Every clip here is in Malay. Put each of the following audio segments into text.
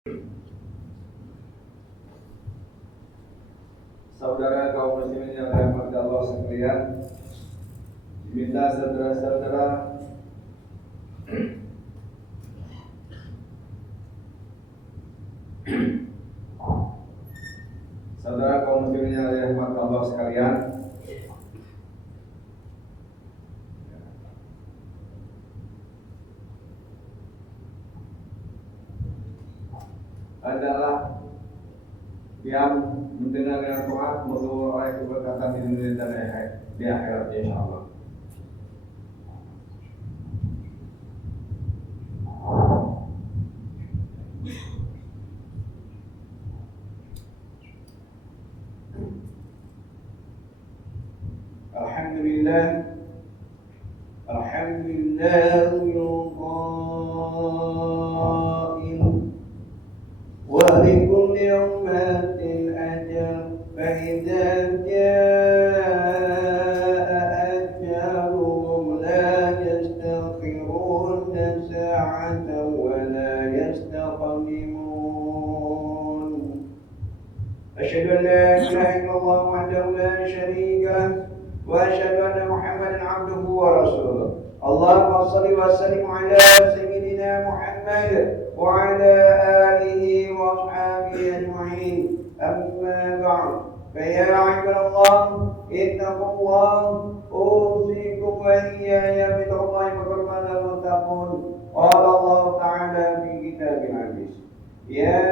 Saudara kaum muslimin yang dirahmati Allah sekalian, diminta saudara-saudara kaum muslimin yang dirahmati Allah sekalian, adalah yang mendengar yang taat memperoleh keberkatan di dunia dan di akhirat insyaallah. Alhamdulillahil qail wa likulli ummatin ajal fa idza jaa ajaluhum la yastakhiruna sa'atan wa la yastaqdimun. Asyhadu an la ilaha illallah wahdahu la syarika lahu wa asyhadu anna Muhammadan 'abduhu wa rasuluh. Allahumma shalli wa sallim ala sayyidina Muhammad wa ala alihi wa ashabihi ajma'in. Amma ba'd. Fa ya 'ibadallah, ittaqullah, usikum wa iyaya bittaqullahi wa qurbatal muttaqun. Qala Allah ta'ala fi kitabil 'aziz. Ya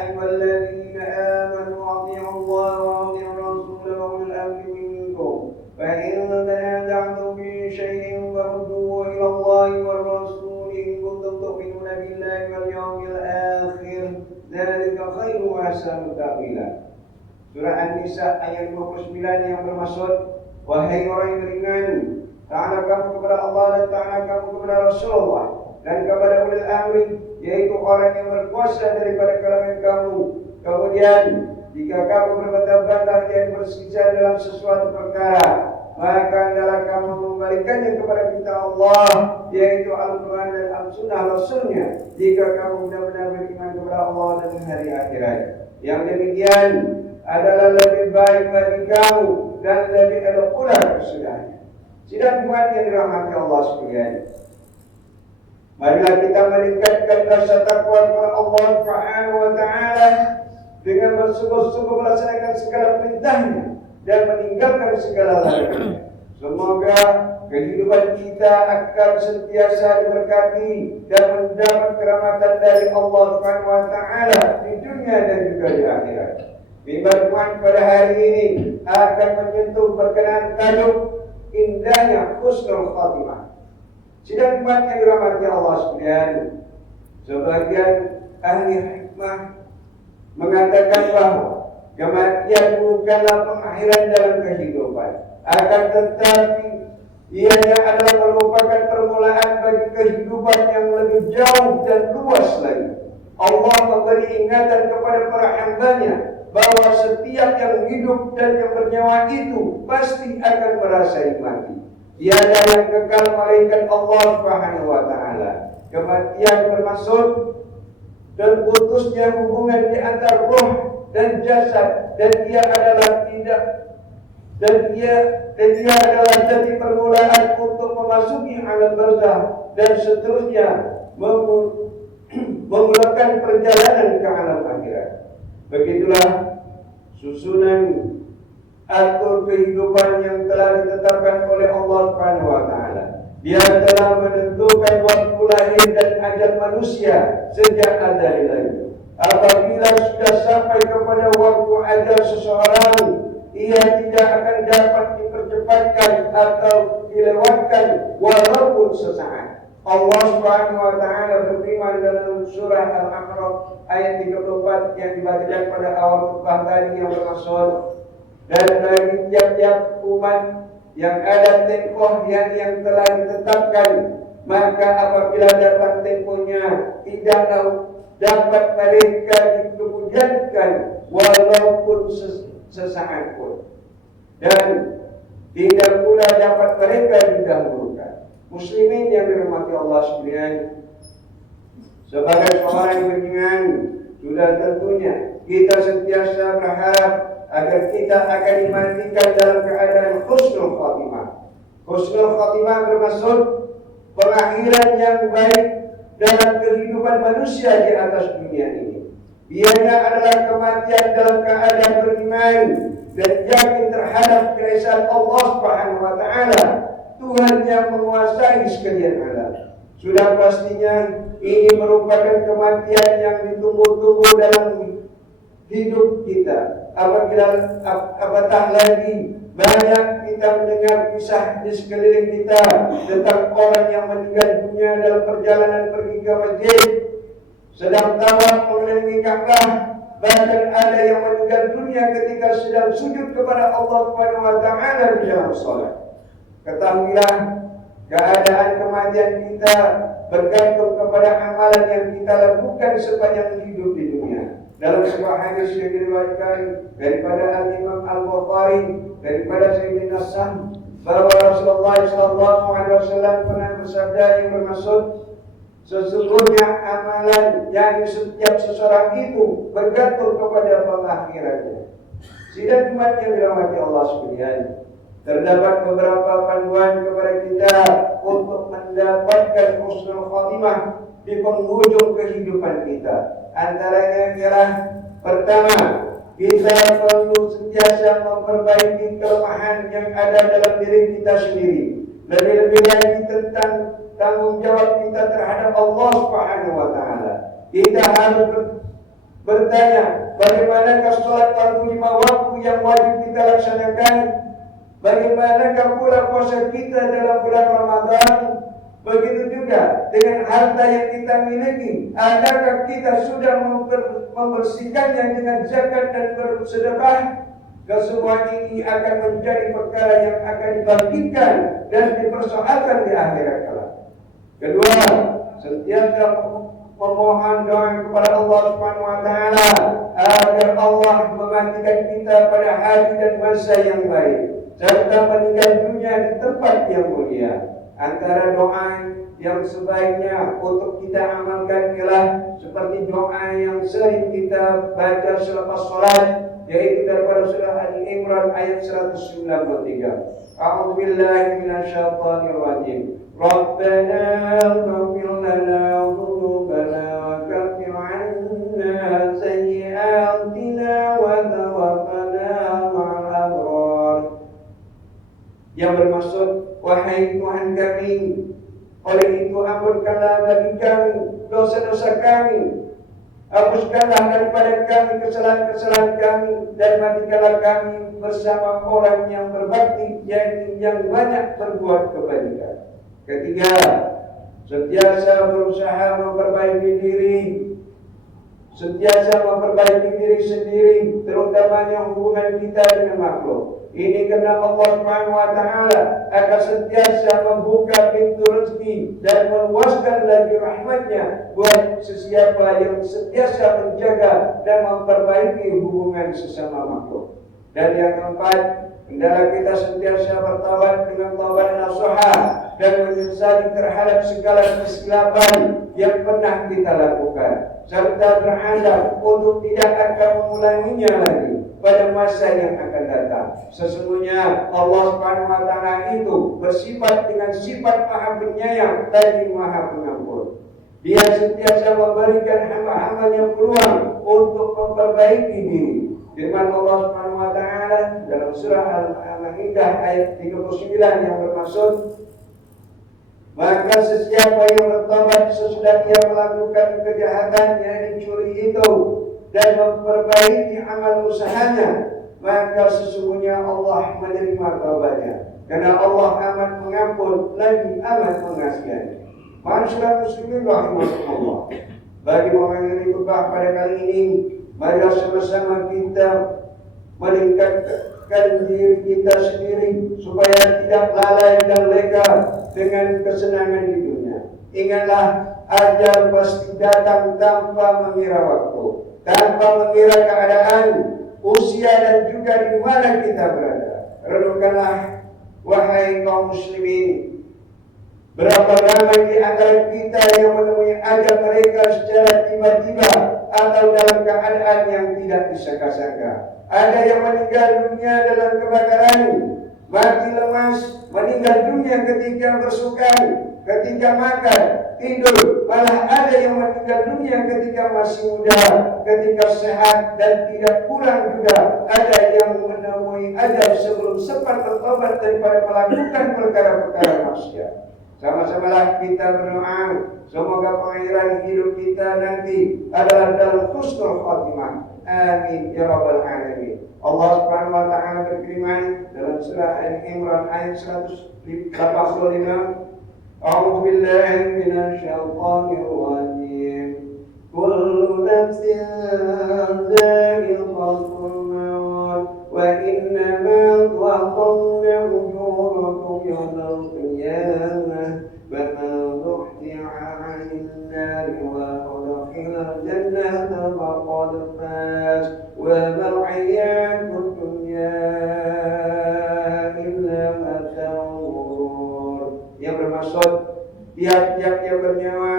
ayyuhalladzina amanu athi'u Allah wa athi'u ar-rasul wa ulil amri minkum. Fa in tanaza'tum fi shay'in farudduhu ila Allah war rasul in kuntum tu'minuna billahi wal yawmil akhir. Dzalika khairu wa ahsanu ta'wila. Surah An-Nisa ayat 29 yang bermaksud, wahai orang yang beriman, taatlah kamu kepada Allah dan taatlah kamu kepada Rasulullah dan kepada ulil amri, yaitu orang yang berkuasa daripada kalangan kamu. Kemudian jika kamu berbantah-bantah dan bersisa dalam sesuatu perkara, maka adalah kamu mengembalikannya kepada kitab Allah, yaitu Al-Quran dan Al-Sunnah Rasulnya, jika kamu benar-benar beriman kepada Allah dan hari akhirat. Yang demikian adalah lebih baik bagi kamu dan lebih elok pula kesudahnya. Sidang Jumat yang dirahmati Allah sekalian, marilah kita meningkatkan rasa takwa kepada Allah Subhanahu wa taala dengan bersungguh-sungguh melaksanakan segala perintahnya dan meninggalkan segala larangannya. Semoga kehidupan kita akan sentiasa diberkati dan mendapat kerahmatan dari Allah Subhanahu wa taala di dunia dan juga di akhirat. Mimbar Jumat pada hari ini akan menyentuh berkenaan tajuk indahnya husnul khatimah. Sidang Jumat yang dirahmati Allah sekalian, sebagian ahli hikmah mengatakan bahwa kematian bukanlah pengakhiran dalam kehidupan, akan tetapi ianya adalah merupakan permulaan bagi kehidupan yang lebih jauh dan luas lagi. Allah memberi ingatan kepada para hambanya bahwa setiap yang hidup dan yang bernyawa itu pasti akan merasai mati. Tiada yang kekal melainkan Allah Subhanahu wa taala. Kematian bermaksud terputusnya hubungan di antara roh dan jasad, dan ia adalah jadi permulaan untuk memasuki alam barzakh dan seterusnya memulakan perjalanan ke alam akhirat. Begitulah susunan atur kehidupan yang telah ditetapkan oleh Allah Subhanahu wa taala. Dia telah menentukan waktu lahir dan ajal manusia sejak azal lagi. Apabila sudah sampai kepada waktu ajal seseorang, ia tidak akan dapat dipercepatkan atau dilewatkan walaupun sesaat. Allah Subhanahu wa taala berfirman dalam surah Al-A'raf ayat 34 yang dibacakan pada awal khutbah tadi yang bermaksud, dan bagi tiap-tiap umat yang ada tempoh yang telah ditetapkan, maka apabila datang tempohnya tidak dapat mereka dikemudiankan walaupun sesaat pun, dan tidak pula dapat mereka didahulukan. Muslimin yang dirahmati Allah sekalian, Sebagai seorang beriman, sudah tentunya kita sentiasa berharap agar kita akan dimatikan dalam keadaan husnul khatimah. Husnul khatimah bermaksud pengakhiran yang baik dalam kehidupan manusia di atas dunia ini. Ianya adalah kematian dalam keadaan beriman dan yakin terhadap keesaan Allah Subhanahu wa taala, Tuhan yang menguasai sekalian alam. Sudah pastinya ini merupakan kematian yang ditunggu-tunggu dalam hidup kita. Apatah lagi banyak kita mendengar kisah di sekeliling kita tentang orang yang meninggal dunia dalam perjalanan pergi ke masjid, sedang tawaf mengelilingi Ka'bah. Bahkan ada yang meninggal dunia ketika sedang sujud kepada Allah Subhanahu wa taala di dalam salat. Ketahuilah, keadaan kematian kita bergantung kepada amalan yang kita lakukan sepanjang hidup di dunia. Dalam sebuah hadis yang diriwayatkan daripada Al-Imam Al-Bukhari daripada Sayyidina Sa'd bahwa Rasulullah SAW pernah bersabda yang bermaksud, sesungguhnya amalan yang setiap seseorang itu bergantung kepada pengakhirannya. Sidang umat yang dirahmati Allah sekalian, terdapat beberapa panduan kepada kita untuk mendapatkan husnul khatimah di penghujung kehidupan kita. Antaranya ialah pertama, kita perlu sentiasa memperbaiki kelemahan yang ada dalam diri kita sendiri. Lebih-lebih lagi tentang tanggung jawab kita terhadap Allah Subhanahu wa taala. Kita harus bertanya, bagaimanakah salat fardu 5 waktu yang wajib kita laksanakan? Bagaimanakah pula puasa kita dalam bulan Ramadan? Begitu juga dengan harta yang kita miliki, adakah kita sudah membersihkannya dengan zakat dan bersedekah? Kesemua ini akan menjadi perkara yang akan dibangkitkan dan dipersoalkan di akhirat kelak. Kedua, sentiasa memohon doa kepada Allah Subhanahu wa taala agar Allah mematikan kita pada hari dan masa yang baik, serta meninggal dunia di tempat yang mulia. Antara doa yang sebaiknya untuk kita amalkan ialah seperti doa yang sering kita baca selepas salat, yaitu daripada surah Ali Imran ayat 193. A'udzubillahi minasyaitonir rajim. Rabbana ighfir lana dhunubana wa kaffir 'anna sayyi'atina wa tawaffana ma'al abrar. Yang bermaksud, wahai Tuhan kami, oleh itu ampunkanlah bagi kami dosa-dosa kami, hapuskanlah daripada kami kesalahan-kesalahan kami, dan matikanlah kami bersama orang yang berbakti, yaitu yang banyak berbuat kebajikan. Ketiga, sentiasa berusaha memperbaiki diri, sentiasa memperbaiki diri sendiri, terutamanya hubungan kita dengan makhluk. Ini karena Allah Subhanahu wa taala akan sentiasa membuka pintu rezeki dan meluaskan lagi rahmatnya buat sesiapa yang sentiasa menjaga dan memperbaiki hubungan sesama makhluk. Dan yang keempat, hendaklah kita sentiasa bertaubat dengan taubat nasuha dan menyesali terhadap segala kesilapan yang pernah kita lakukan, serta berazam untuk tidak akan mengulanginya lagi pada masa yang akan datang. Sesungguhnya Allah Subhanahu wa taala itu bersifat dengan sifat Maha Penyayang lagi Maha Pengampun. Dia sentiasa memberikan hamba-hambanya peluang untuk memperbaiki diri. Firman Allah Subhanahu wa taala dalam surah Al-Maidah ayat 39 yang bermaksud, maka sesiapa yang bertobat sesudah dia melakukan kejahatan yang dicuri itu dan memperbaiki amal usahanya, maka sesungguhnya Allah menerima taubatnya, karena Allah amat mengampun lagi amat mengasihani. Masyarakat muslimin rahimahullah, bagi momen yang dikubah pada kali ini, mari sama-sama kita meningkatkan diri kita sendiri supaya tidak lalai dan leka dengan kesenangan di dunia. Ingatlah, ajal pasti datang tanpa mengira waktu, tanpa mengira keadaan, usia, dan juga di mana kita berada. Renungkanlah, wahai kaum muslimin, Berapa ramai di antara kita yang menemui ajal mereka secara tiba-tiba atau dalam keadaan yang tidak disangka-sangka. Ada yang meninggal dunia dalam kebakaran, mati lemas, meninggal dunia ketika bersukan, ketika makan, tidur. Malah ada yang meninggal dunia ketika masih muda, ketika sehat, dan tidak kurang juga ada yang menemui ajal sebelum sempat bertobat daripada melakukan perkara-perkara maksiat. Sama-samalah kita berdoa, semoga pengakhiran hidup kita nanti adalah dalam husnul khatimah. Amin ya rabbal alamin. Allah Subhanahu wa taala berfirman dalam surah Al-Imran ayat 185, A'udzu billahi minasy syaithanir rajim. Kullu nafsin dha'iqatul maut wa innama tuwaffawna ujurakum yawmal qiyamah faman zuhziha 'anil nari wa udkhila al-jannata faqad faz wa mal hayatud dunya illa mata'ul ghurur. Yang bermaksud tiap-tiap yang bernyawa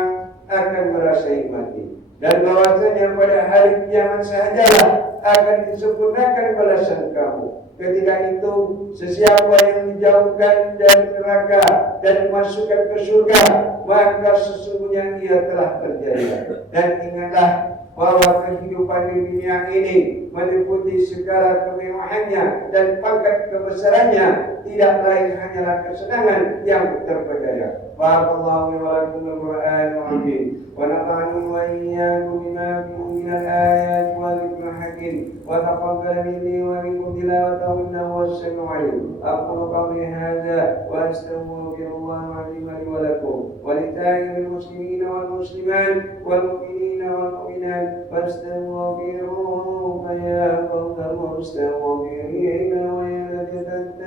akan merasai mati, dan bahwasanya pada hari kiamat sajalah akan disempurnakan balasan kamu. Ketika itu sesiapa yang dijauhkan dari neraka dan dimasukkan ke surga, maka sesungguhnya ia telah berjaya. Dan ingatlah bahwa kehidupan di dunia ini meliputi segala kemewahannya dan pangkat kebesarannya, tidak lain hanyalah kesenangan yang terpercaya. Barakallahu wa lakum bil Qur'anil azim wa nafa'ani wa iyyakum bima fihi minal ayati wal dhikril hakim wa taqabbal minni wa minkum tilawatahu innahu was-sami'ul 'alim. Aqulu qawli hadza wa astaghfirullahal 'azim li wa lakum wa lisa'iril muslimina wal muslimat wal mu'minina wal mu'minat fastaghfiruhu fa ya qawmal mustaghfirin wa ya ladzat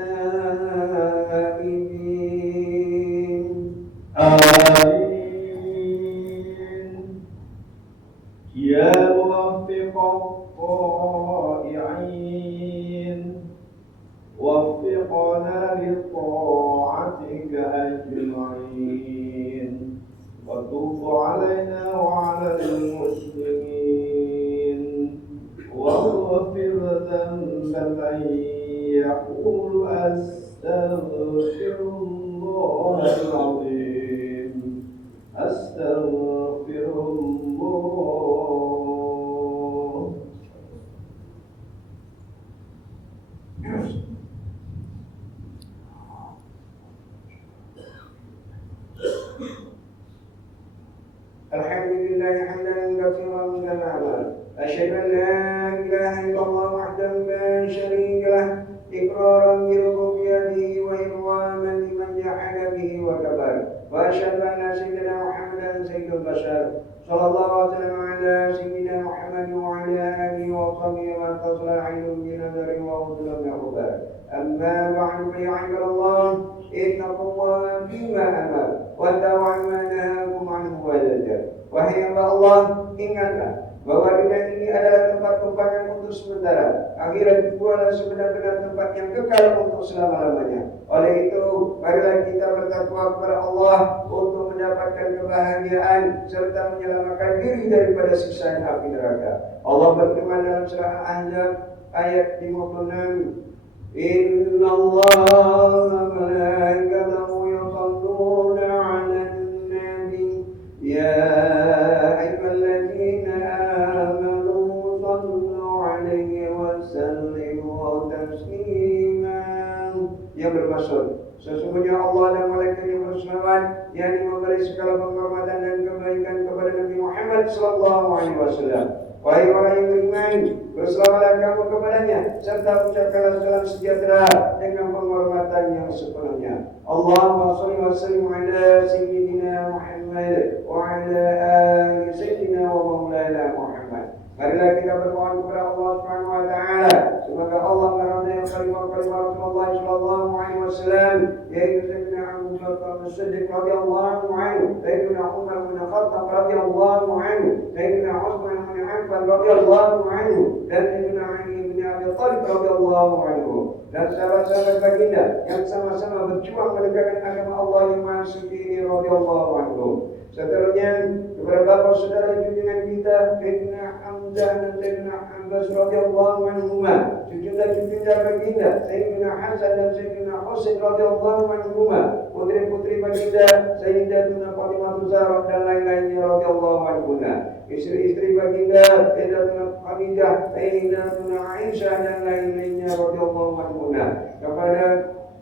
آمين يا موفق الطائعين وفقنا لطاعتك أجمعين وتوب علينا وعلى المسلمين واغفر ذنب من يقول أستغفر الله العظيم أستغفر الله. Alhamdulillah hamdan katsiran kamalan. Asyhadu an la ilaha illallah wahdahu la syarika lah, iqraran bi rububiyyatihi wa irwaman liman jahada bihi wa kabar. Wa asyhadu anna sayyidina Muhammadan sayyidul bashar. Sallallahu alaihi wa ala sayyidina Muhammad wa ala alihi wa sahbihi wa tasla ainun bi nadari wa udlam yahubar. Amma ba'du ya ibadallah, ittaqullaha bima amar wa ta'awwama nahakum anhu wa zajar. Wahai hamba Allah, ingatlah bahwa dunia ini adalah tempat tumpangan untuk sementara. Akhirat itu adalah sebenar-benar tempat yang kekal untuk selama-lamanya. Oleh itu, marilah kita bertakwa kepada Allah untuk mendapatkan kebahagiaan serta menyelamatkan diri daripada siksaan api neraka. Allah berfirman dalam surah Al-Ahzab ayat 56, Inna Allah malaikatahu yusalluna 'alan nabi ya ayyuhalladzina amanu sallu 'alaihi wa sallimu taslima. Yang bermaksud sesungguhnya Allah dan malaikat yang berselawat yang memberi segala penghormatan dan kebaikan kepada Nabi Muhammad sallallahu alaihi wasallam. Wahai orang yang beriman, berselawatlah kamu kepadanya serta ucapkanlah salam sejahtera dengan penghormatan yang sepenuhnya. Allahumma shalli wa sallim ala sayyidina Muhammad wa ala ali sayyidina wa maulana Muhammad. Marilah kita bermohon kepada Allah Subhanahu wa taala semoga Allah meridai kalimah-kalimah Rasulullah sallallahu alaihi wasallam, yaitu Sayyidina Abu Bakar As-Siddiq radhiyallahu anhu, Sayyidina Umar bin Khattab radhiyallahu anhu, Sayyidina Utsman bin Affan Affan radhiyallahu anhu dan Sayyidina Ali bin Abi Thalib radhiyallahu anhu dan sahabat-sahabat baginda yang sama-sama berjuang menegakkan agama Allah yang Maha Suci ini radhiyallahu anhu. Seterusnya kepada bapa saudara junjungan kita Sayyidina Hamzah dan Sayyidina Abbas radhiyallahu anhuma, cucu-cucu baginda Sayyidina Hasan dan Sayyidina Husain radhiyallahu anhuma, putri-putri baginda Sayyidatuna Fatimah Zahra dan lain-lainnya radhiyallahu anhuma, istri-istri baginda Sayyidatuna Khadijah, Sayyidatuna Aisyah dan lain-lainnya radhiyallahu anhuma, kepada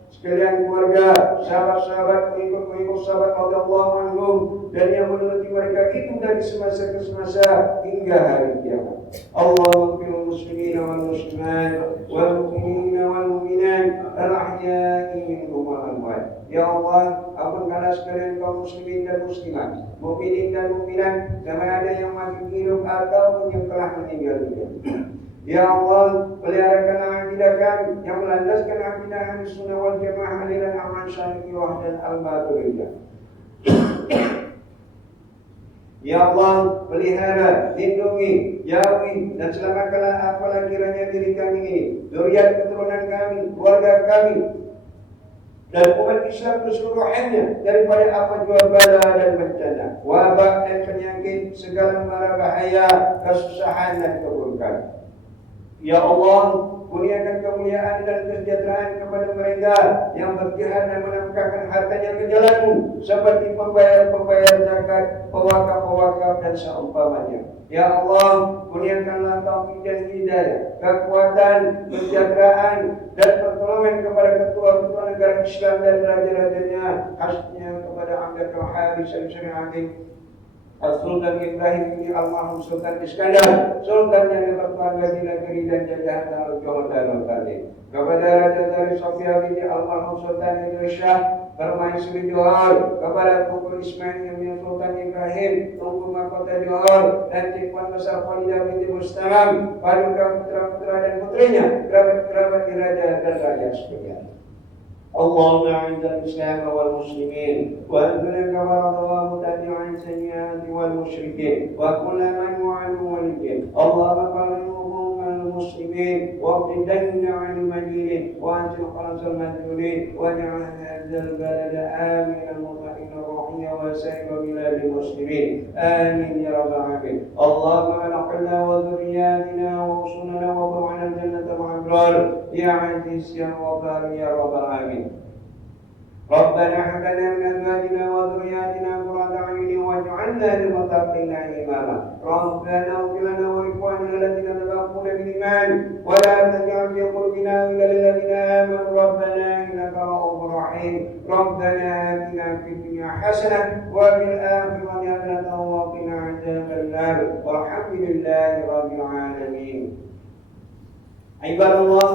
sekalian keluarga, sahabat-sahabat, pengikut-pengikut sahabat radhiyallahu anhum dan yang menuruti mereka itu dari semasa ke semasa hingga hari kiamat. Allahumma ighfir muslimin wal muslimat wal mu'minin wal mu'minat al-ahya'i minhum wal amwat. Ya Allah, ampunkanlah sekalian kaum muslimin dan muslimat, mukminin dan mukminat, sama ada yang masih hidup ataupun yang telah meninggal dunia. Ya Allah, peliharakanlah akidah kami yang melandaskan akidah Ahlussunnah wal Jamaah aliran Ahmad Syarifiyah dan Al-Maturidiyah. Ya Allah, pelihara, lindungi, jauhi dan selamatkanlah apalah kiranya diri kami ini, zuriat keturunan kami, keluarga kami dan umat Islam keseluruhannya daripada apa jua bala dan bencana, wabak dan penyakit, segala mara bahaya, kesusahan dan keburukan. Ya Allah, kurniakan kemuliaan dan kesejahteraan kepada mereka yang berjihad dan menafkahkan hartanya ke jalan-Mu, seperti pembayar-pembayar zakat, pewakaf-pewakaf dan seumpamanya. Ya Allah, kurniakanlah taufik dan hidayah, kekuatan, kesejahteraan dan pertolongan kepada ketua-ketua negara Islam dan raja-rajanya, khasnya kepada Amir Al-Haris Al-Syari'ati Sultan Ibrahim bin Al-Mahmud Sultan Iskandar, Sultan yang bertuan di negeri dan jajahan Al-Johor dan Al-Tali, kepada Raja dari Sofia bin Al-Mahmud Sultan Indonesia Permaisuri Johor, kepada Tunku Ismail bin Sultan Ibrahim Tunku Mahkota Johor dan Cikwan Besar Khalidah binti Mustamam, paduka putra-putra dan putrinya, kerabat-kerabat di raja dan raja sekalian. اللهم أعز الإسلام والمسلمين وأذل الكفرة والمبتدعين السيئات والمشركين وكل من وعدوا وليهم. اللهم قربهم المسلمين واقض الدين عن المدينين وأنزل خلاص المدينين واجعل هذا البلد آمنا مطمئنا رخيا وسائر بلاد المسلمين. آمين يا رب العالمين. اللهم ألحقنا وذرياتنا وأوصلنا وابرعنا الجنة مع الأبرار يا عزيز يا غفار يا رب العالمين. ربنا هب لنا من ازواجنا وذرياتنا قرة اعين واجعلنا للمتقين اماما. ربنا اغفر لنا ولاخواننا الذين سبقونا بالايمان ولا تجعل في قلوبنا غلا للذين امنوا ربنا انك رؤوف رحيم. ربنا اتنا في الدنيا حسنه وفي الاخره حسنه وقنا عذاب النار والحمد لله رب العالمين. عباد الله،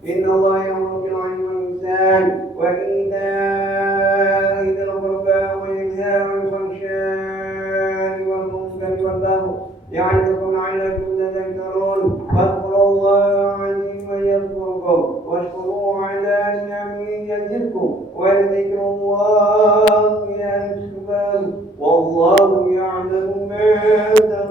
إن الله يأمر بالعدل والإحسان وإيتاء ذي القربى وينهى عن الفحشاء والمنكر والبغي يعظكم لعلكم تذكرون. فاذكروا الله العظيم يذكركم واشكروه على نعمه يزدكم ولذكر الله أكبر والله يعلم ما تفعلون.